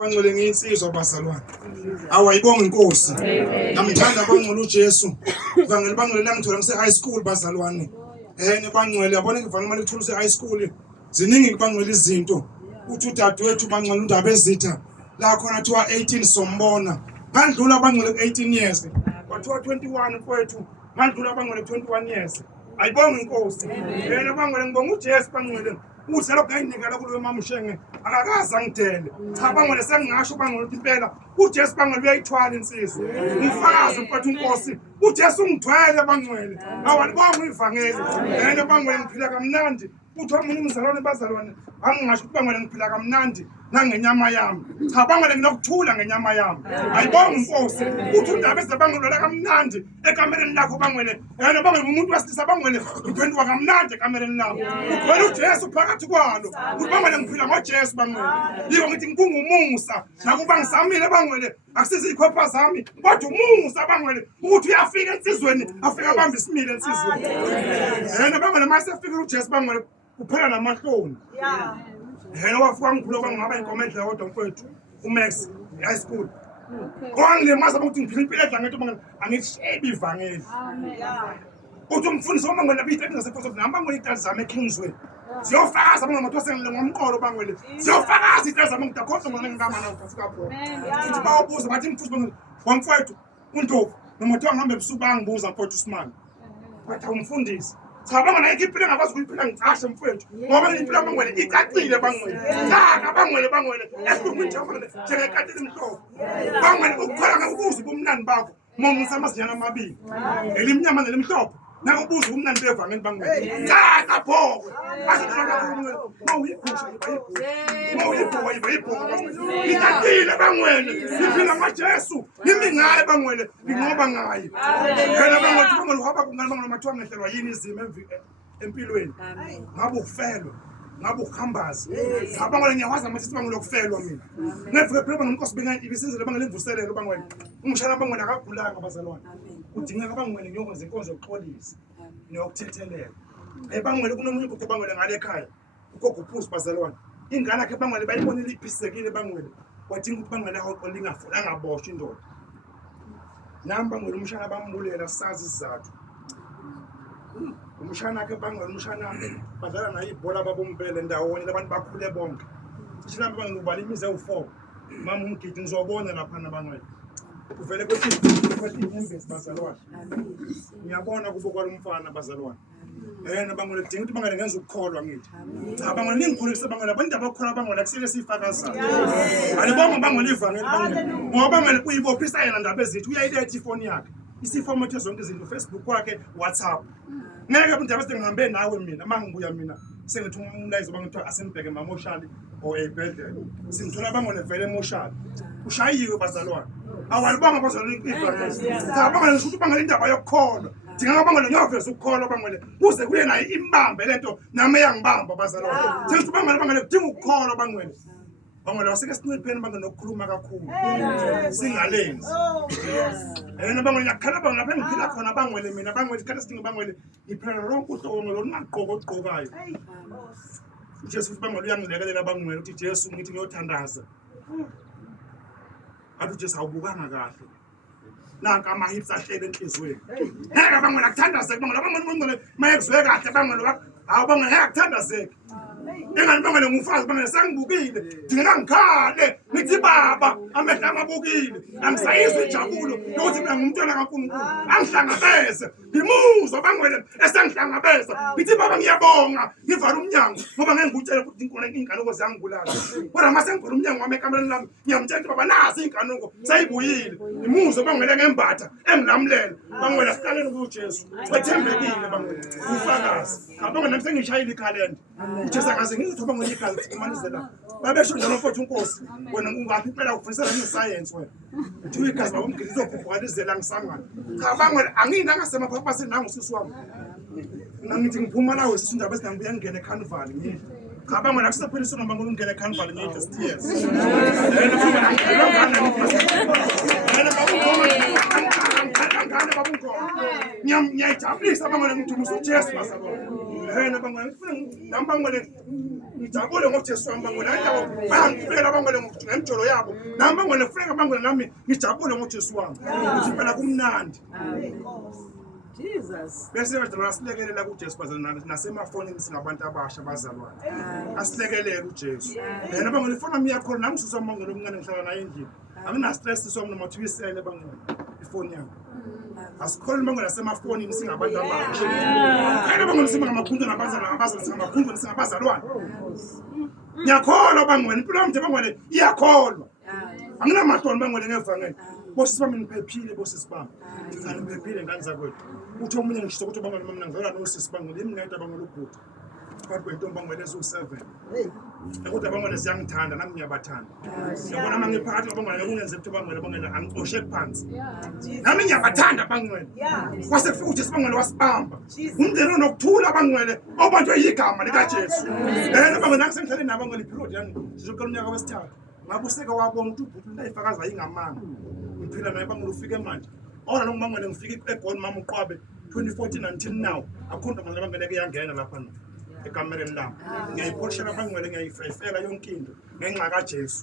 Bangcwele ngiyinsizwa bazalwane. Awayibonga inkosi. Namthanda bangcwele uJesu. Ivangeli bangcwele langithola ngise high school bazalwane. Nebangcwele yabona ivangeli manje lithola use high school. Ziningi bangcwele izinto. Uthi udadewethu bangcwele uNdaba Ezitha. La khona thiwa 18 sombona. Ngandlula bangcwele ku 18 years. Kwathiwa 21 mfowethu. Ngandlula bangcwele 21 years. Ayibonga inkosi. Bangcwele ngibonga uJesu bangcwele. Uthi lokho ayinikela kulo mama ushenge akakaze angidele cha bangwele sengingasho bangwele ukuthi impela uJesu bangwele uyayithwala insizwe ngifakazi mfowethu inkosi uJesu ungithwele bangwele awalibonga ivangeli yena bangwele ngiphila kamnandi uthi wamuni umzalwane bazalwane angingasho ukuthi bangwele ngiphila kamnandi nangenyama yami cha bangwele nginokuthula ngenyama yami ayibonga inkosi uthi uNdaba Ezitha bangwele kamnandi ekamereni lakho bangwele yena bangwele umuntu wesilisa bangwele ngiphenduka kamnandi ekamereni lakho ukhwela uJesu phakathi kwalo uthi bangwele ngiphila ngoJesu bangwele yiko ngithi ngikungumusa nakuba ngisamile bangwele akusizi ikhopha zami kodwa umusa bangwele ukuthi uyafika insizweni afika abamba isimile insizweni yena bangwele mase efika uJesu bangwele kuphela namahloni yena wafika ngikhuluma bangaba inkomedla kodwa mfowethu uMax high school kwangilemaza ukuthi ngiphila impilo edla ngento bangwele angishebi ivangeli uthi umfundisi wamangwele abiyithethe ngasefoso namba ngwele itazi zami eKingsway ziyofakaza bangwele mathi wasengile ngomqolo bangwele ziyofakaza itazi zami ngidakhohle ngona ngingamana ukufika pho uthi bawubuza bathi mfundisi bangwele wamfowethu uNdlovu noma thiwa ngihambe ebusuku bangibuza mfowethu uSimanga bathi umfundisi cha bangwele iphile ngakwazi ukuyiphila ngicashe mfowethu ngoba iphila bangwele icacile bangwele cha bangwele ekhuluma bangwele njengekatini imhlobo bangwele ukukhola ngakubuza ubumnandi bakho momusa amazinyana amabili elimnyama nelimhlophe nakubuza ubumnandi bevangeli bangwele cha kaphoko asifana bangwele mawuyiphusha bangwele icacile bangwele iphila ngaJesu imi ngaye bangwele ingoba ngaye yena bangwele uhamba kungani bangwele mathiwa ngehlelwa yini izimo empilweni ngabe ukufelwa ngabe ukuhambaza abangwele ngiyawazi amathi bangwele ukufelwa mina ngefike phela bangwele bengayi ibisizele bangwele imvuselelo bangwele umshana bangwele akagulanga bazalwane udingeka bangwele ngiyokwenza inkonzo yokuxolisa neyokuthethelela bangwele kunomunye ugogo bangwele ngale ekhaya ugogo uphusi bazalwane ingane yakhe bangwele bayibonile iphisekile bangwele wadinga ukuthi bangwele angaboshwa indoda nami bangwele umshana bambulela sazi isizathu umshana ke bangwele umshana badlala naye ibhola babombele ndawonye labantu bakhule bonke sishilamba bangwele ubala imize u4 mama ungigidi ngizobona lapha nabangwele uvele kwethi inyembezi bazalwane ngiyabona kubo kwalumfana bazalwane yena bangwele kudinga ukuthi bangwele ngenza ukukholwa ngithi cha bangwele ningikhulisa bangwele abantu abakholwa bangwele kusele sifakaza alibonga bangwele ivangeli bangwele ngoba bangwele uyibophisa yena Ndaba Ezitha uyayiletha ifoni yakhe isiformathe zonke izinto Facebook kwakhe WhatsApp ngeke uNdaba Ezitha ngihambe nawe mina mangibuya mina sengithi umlayizo bangithiwa asembheke mamoshali or ebhedlela simthola bangwele vele emoshali ushayiwe bazalwane awalibanga bazalwane ivangeli cha bangwele ngisho ukuthi bangwele indaba yokukholwa dinga bangwele ngiyaveza ukukholwa bangwele kuze kuye naye imbambe lento nami eyangibamba bazalwane sengithi bangwele kudinga ukukholwa bangwele wasike sinipheni bangwele nokukhuluma kakhulu singalenzi yena bangwele ngiyakhala bangwele lapha engiphila khona bangwele mina bangwele isikhathi esidinga bangwele ngiphela lonke uhlobo ngolunaqoko ogqokayo uJesu futhi bangwele uyangilekelela bangwele ukuthi Jesu ngithi ngiyothandaza athi Jesu awubukanga kahle nanka amahips ahlele enhlizweni ngeke bangwele akuthandazeke bangwele mayekuzwe kahle bangwele awubangwele ngeke akuthandazeke engani bangwele ngufazi bangwele sangibukile ngingena ngikhale ngithi baba amehlo amabukile angisayizwe injabulo ukuthi mina ngumntwana kaNkulunkulu angihlangabeze ngimuzwa bangwele esengihlangabeza ngithi baba ngiyabonga ngivala umnyango ngoba ngeke ngikutshele ukuthi inkona inkanuko ziyangibulala kodwa mase ngivula umnyango wami ekamereni lami ngiyamtshela ukuthi baba nazi inkanuko sayibuyile ngimuzwa bangwele ngembatha engilamulela bangwele siqaleni kuJesu wethembekile bangwele ufakazi ngabonga nami sengishayile ikhalenda uJesu akaze ngithi bangwele igazi kumanizela babesho njalo futhi unkosi wena ungaphi impela ufundisela ngescience wena uthi igazi bakumgidi zokhuphukanizela ngisangana cha bangwele angina ngasemaphaphasini nangusisi wami ngithi ngiphuma la wesisi Ndaba Ezitha ngibuya ngene eCarnival ngithi cha bangwele akusephelisa noma ngingene eCarnival ngithi steers yena bangwele ngiyajabulisa bangwele ngithi uJesu bazalwane yena bangwele ngifuna nami bangwele ngijabule ngoJesu wami bangcwele hayi bayangibela bangcwele ngemjolo yabo nami bangcwele kufuneka bangcwele nami ngijabule ngoJesu wami ukuthi phela kumnandi Jesus. bese badala silekelela kuJesu bazalwana nasemafonini singabantu abasha bazalwane asilekelele uJesu yena bangcwele ifona miyakhona nami ususa bangcwele omncane ngihlala naye endlini angina stress somo noma uthisele bangcwele ifoni yami asikhole bangcwele nasemafonini singabantu abasha khona bangcwele singamakhundu nabazalwane singamakhundu singabazalwane ngiyakholwa bangcwele impilo yami nje bangcwele iyakholwa angina mahloni bangcwele ngevangeli bosisi bami niphephile bosisi bami ngizana niphephile ngane zakwethu uthi omunye ngisho ukuthi bangcwele mina ngizala nosisi bangcwele imngeda bangcwele ubhuti phakathi kwentombi bangcwele ezu7 ukuthi bangcwele siyangithanda nami ngiyabathanda yabona manje phakathi bangcwele kungenze ukuthi bangcwele angixoshe phansi nami ngiyabathanda bangcwele kwase kufika uJesu bangcwele wasibamba umndeni onokuthula bangcwele obanjwe igama likaJesu bangcwele nakusengihlale nabo bangcwele period yani sizoqala unyaka wesithathu ngabuseka wabona ukuthi ubhuti ndayifakaza ingamanga ngiphila naye bangcwele ufike manje ora lo bangcwele ngifike eGoli mama uqwabe 2014 until now akhonda bangcwele bangcwele kuyangena lapha ekamereni lami ngiyayipolishela bangcwele ngiyayifayifela yonke into ngenxa kaJesu